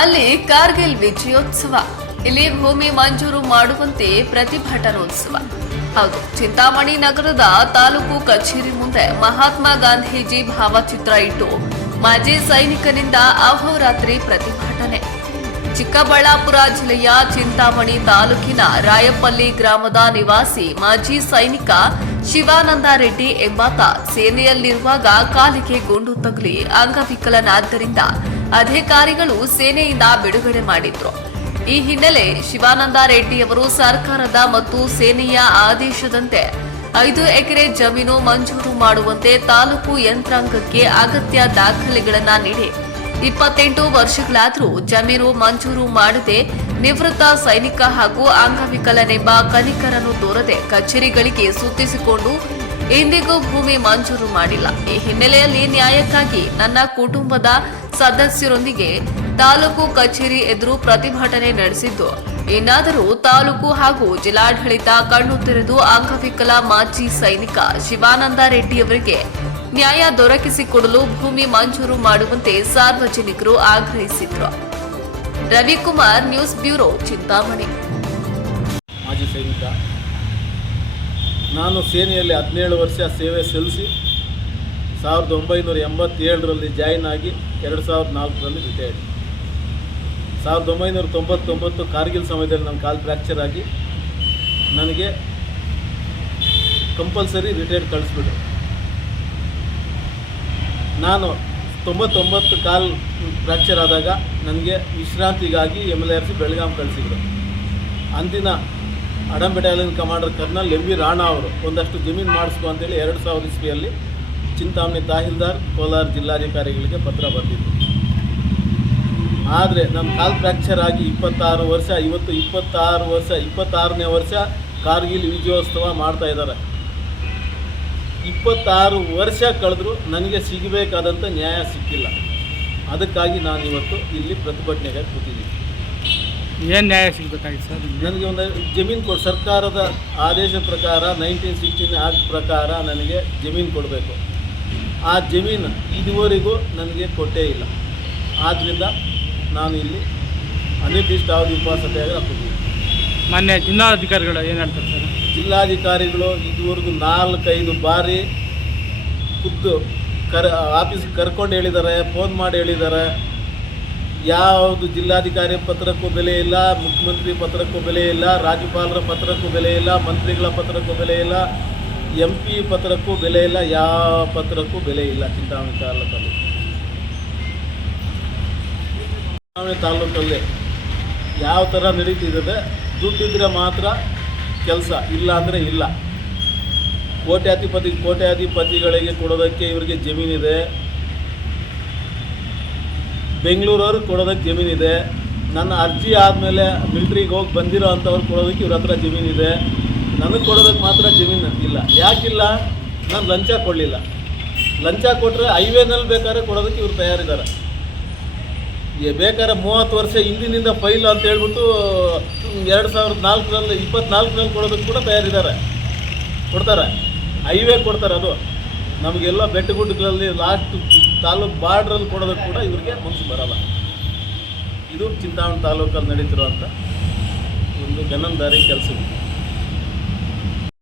ಅಲ್ಲಿ ಕಾರ್ಗಿಲ್ ವಿಜಯೋತ್ಸವ, ಇಲ್ಲಿ ಭೂಮಿ ಮಂಜೂರು ಮಾಡುವಂತೆ ಪ್ರತಿಭಟನೋತ್ಸವ. ಹೌದು, ಚಿಂತಾಮಣಿ ನಗರದ ತಾಲೂಕು ಕಚೇರಿ ಮುಂದೆ ಮಹಾತ್ಮ ಗಾಂಧೀಜಿ ಭಾವಚಿತ್ರ ಇಟ್ಟು ಮಾಜಿ ಸೈನಿಕನಿಂದ ಅಹೋರಾತ್ರಿ ಪ್ರತಿಭಟನೆ. ಚಿಕ್ಕಬಳ್ಳಾಪುರ ಜಿಲ್ಲೆಯ ಚಿಂತಾಮಣಿ ತಾಲೂಕಿನ ರಾಯಪಲ್ಲಿ ಗ್ರಾಮದ ನಿವಾಸಿ ಮಾಜಿ ಸೈನಿಕ ಶಿವಾನಂದ ರೆಡ್ಡಿ ಎಂಬಾತ ಸೇನೆಯಲ್ಲಿರುವಾಗ ಕಾಲಿಗೆ ಗುಂಡು ತಗುಲಿ ಅಂಗವಿಕಲನಾದ್ದರಿಂದ ಅಧಿಕಾರಿಗಳು ಸೇನೆಯಿಂದ ಬಿಡುಗಡೆ ಮಾಡಿದ್ರು. ಈ ಹಿನ್ನೆಲೆ ಶಿವಾನಂದ ರೆಡ್ಡಿಯವರು ಸರ್ಕಾರದ ಮತ್ತು ಸೇನೆಯ ಆದೇಶದಂತೆ 5 ಎಕರೆ ಜಮೀನು ಮಂಜೂರು ಮಾಡುವಂತೆ ತಾಲೂಕು ಯಂತ್ರಾಂಗಕ್ಕೆ ಅಗತ್ಯ ದಾಖಲೆಗಳನ್ನು ನೀಡಿ 28 ವರ್ಷಗಳಾದರೂ ಜಮೀನು ಮಂಜೂರು ಮಾಡದೆ ನಿವೃತ್ತ ಸೈನಿಕ ಹಾಗೂ ಅಂಗವಿಕಲನೆಂಬ ಕನಿಕರನ್ನು ತೋರದೆ ಕಚೇರಿಗಳಿಗೆ ಸುತ್ತಿಸಿಕೊಂಡು ಇಂದಿಗೂ ಭೂಮಿ ಮಂಜೂರು ಮಾಡಿಲ್ಲ. ಈ ಹಿನ್ನೆಲೆಯಲ್ಲಿ ನ್ಯಾಯಕ್ಕಾಗಿ ನನ್ನ ಕುಟುಂಬದ ಸದಸ್ಯರೊಂದಿಗೆ ತಾಲೂಕು ಕಚೇರಿ ಎದುರು ಪ್ರತಿಭಟನೆ ನಡೆಸಿದ್ದು, ಇನ್ನಾದರೂ ತಾಲೂಕು ಹಾಗೂ ಜಿಲ್ಲಾಡಳಿತ ಕಣ್ಣು ತೆರೆದು ಅಂಗವಿಕಲ ಮಾಜಿ ಸೈನಿಕ ಶಿವಾನಂದ ರೆಡ್ಡಿಯವರಿಗೆ ನ್ಯಾಯ ದೊರಕಿಸಿಕೊಡಲು ಭೂಮಿ ಮಂಜೂರು ಮಾಡುವಂತೆ ಸಾರ್ವಜನಿಕರು ಆಗ್ರಹಿಸಿದ್ರು. Ravikumar, news bureau, Chintamani. ಮಾಜಿ ಸೈನಿಕ. ನಾನು ಸೇನೆಯಲ್ಲಿ 17 ವರ್ಷ ಸೇವೆ ಸಲ್ಲಿಸಿ 1987ರಲ್ಲಿ ಜಾಯಿನ್ ಆಗಿ 2004ರಲ್ಲಿ ರಿಟೈರ್ಡ್. 1999 ಕಾರ್ಗಿಲ್ ಸಮಯದಲ್ಲಿ ನನ್ನ ಕಾಲು ಫ್ರ್ಯಾಕ್ಚರ್ ಆಗಿ ನನಗೆ ಕಂಪಲ್ಸರಿ ರಿಟೈರ್ಡ್ ಕಳಿಸ್ಬಿಟ್ರು. ನಾನು 99 ಕಾಲು ಫ್ರ್ಯಾಕ್ಚರ್ ಆದಾಗ ನನಗೆ ವಿಶ್ರಾಂತಿಗಾಗಿ MLRC ಬೆಳಗಾಂ ಕಳಿಸಿದರು. ಅಂದಿನ ಅಡಂ battalion commander colonel MV Rana ಅವರು ಒಂದಷ್ಟು ಜಮೀನು ಮಾಡಿಸ್ಕೊ ಅಂತೇಳಿ 2000 ಇಸ್ವಿಯಲ್ಲಿ ಚಿಂತಾಮಣಿ ತಹಸೀಲ್ದಾರ್, ಕೋಲಾರ ಜಿಲ್ಲಾಧಿಕಾರಿಗಳಿಗೆ ಪತ್ರ ಬರೆದಿತ್ತು. ಆದರೆ ನನ್ನ ಕಾಲು ಫ್ರ್ಯಾಕ್ಚರ್ ಆಗಿ 26 ವರ್ಷ, ಇವತ್ತು 26ನೇ ವರ್ಷ ಕಾರ್ಗಿಲ್ ವಿಜಯೋತ್ಸವ ಮಾಡ್ತಾ ಇದ್ದಾರೆ. 26 ವರ್ಷ ಕಳೆದರೂ ನನಗೆ ಸಿಗಬೇಕಾದಂಥ ನ್ಯಾಯ ಸಿಕ್ಕಿಲ್ಲ. ಅದಕ್ಕಾಗಿ ನಾನು ಇವತ್ತು ಇಲ್ಲಿ ಪ್ರತಿಭಟನೆಗೆ ಕೂತಿದ್ದೀನಿ. ಏನು ನ್ಯಾಯ ಸಿಗಬೇಕಾಗಿತ್ತು ಸರ್? ನನಗೆ ಒಂದು ಜಮೀನು ಕೊಡು, ಸರ್ಕಾರದ ಆದೇಶ ಪ್ರಕಾರ 1916 ಆಕ್ಟ್ ಪ್ರಕಾರ ನನಗೆ ಜಮೀನು ಕೊಡಬೇಕು. ಆ ಜಮೀನು ಇದುವರೆಗೂ ನನಗೆ ಕೊಟ್ಟೇ ಇಲ್ಲ. ಆದ್ದರಿಂದ ನಾನು ಇಲ್ಲಿ ಅನಿರ್ದಿಷ್ಟಾವಧಿ ಉಪವಾಸ ಸತ್ಯಾಗ್ರಹ ಕೂತಿದ್ದೀನಿ. ಮಾನ್ಯ ಜಿಲ್ಲಾಧಿಕಾರಿಗಳು ಏನು ಹೇಳ್ತಾರೆ ಸರ್? ಜಿಲ್ಲಾಧಿಕಾರಿಗಳು ಇದುವರೆಗೂ 4-5 ಬಾರಿ ಖುದ್ದು ಆಫೀಸ್ಗೆ ಕರ್ಕೊಂಡು ಹೇಳಿದ್ದಾರೆ, ಫೋನ್ ಮಾಡಿ ಹೇಳಿದ್ದಾರೆ. ಯಾವುದು ಜಿಲ್ಲಾಧಿಕಾರಿ ಪತ್ರಕ್ಕೂ ಬೆಲೆ ಇಲ್ಲ, ಮುಖ್ಯಮಂತ್ರಿ ಪತ್ರಕ್ಕೂ ಬೆಲೆ ಇಲ್ಲ, ರಾಜ್ಯಪಾಲರ ಪತ್ರಕ್ಕೂ ಬೆಲೆ ಇಲ್ಲ, ಮಂತ್ರಿಗಳ ಪತ್ರಕ್ಕೂ ಬೆಲೆ ಇಲ್ಲ, MP ಪತ್ರಕ್ಕೂ ಬೆಲೆ ಇಲ್ಲ, ಯಾವ ಪತ್ರಕ್ಕೂ ಬೆಲೆ ಇಲ್ಲ. ಚಿಂತಾಮಣಿ ತಾಲೂಕಲ್ಲಿ ಯಾವ ಥರ ನಡೀತಿದೆ, ದುಡ್ಡಿದ್ರೆ ಮಾತ್ರ ಕೆಲಸ, ಇಲ್ಲ ಅಂದರೆ ಇಲ್ಲ. ಕೋಟ್ಯಾಧಿಪತಿಗಳಿಗೆ ಕೊಡೋದಕ್ಕೆ ಇವರಿಗೆ ಜಮೀನಿದೆ, ಬೆಂಗಳೂರವ್ರಿಗೆ ಕೊಡೋದಕ್ಕೆ ಜಮೀನಿದೆ. ನನ್ನ ಅರ್ಜಿ ಆದಮೇಲೆ ಮಿಲ್ಟ್ರಿಗೆ ಹೋಗಿ ಬಂದಿರೋ ಅಂಥವ್ರು ಕೊಡೋದಕ್ಕೆ ಇವ್ರ ಹತ್ರ ಜಮೀನಿದೆ. ನನಗೆ ಕೊಡೋದಕ್ಕೆ ಮಾತ್ರ ಜಮೀನು ಇಲ್ಲ. ಯಾಕಿಲ್ಲ? ನಾನು ಲಂಚ ಕೊಡಲಿಲ್ಲ. ಲಂಚ ಕೊಟ್ಟರೆ ಹೈವೇನಲ್ಲಿ ಬೇಕಾದ್ರೆ ಕೊಡೋದಕ್ಕೆ ಇವ್ರು ತಯಾರಿದ್ದಾರೆ. ಬೇಕಾದ್ರೆ 30 ವರ್ಷ ಹಿಂದಿನಿಂದ ಫೈಲ್ ಅಂತ ಹೇಳ್ಬಿಟ್ಟು 2024ರಲ್ಲಿ ಕೊಡೋದಕ್ಕೆ ಕೂಡ ತಯಾರಿದ್ದಾರೆ, ಕೊಡ್ತಾರೆ. ಹೈವೇ ಕೊಡ್ತಾರೆ. ಅದು ನಮಗೆಲ್ಲ ಬೆಟ್ಟಗುಡ್ಡಗಳಲ್ಲಿ ಲಾಸ್ಟ್ ತಾಲೂಕು ಬಾರ್ಡ್ರಲ್ಲಿ ಕೊಡೋದಕ್ಕೆ ಕೂಡ ಇವ್ರಿಗೆ ಮನಸ್ಸು ಬರಲ್ಲ. ಇದು ಚಿಂತಾಮಣಿ ತಾಲೂಕಲ್ಲಿ ನಡೀತಿರೋಂಥ ಒಂದು ಗಮನದಾರಿ ಕೆಲಸ.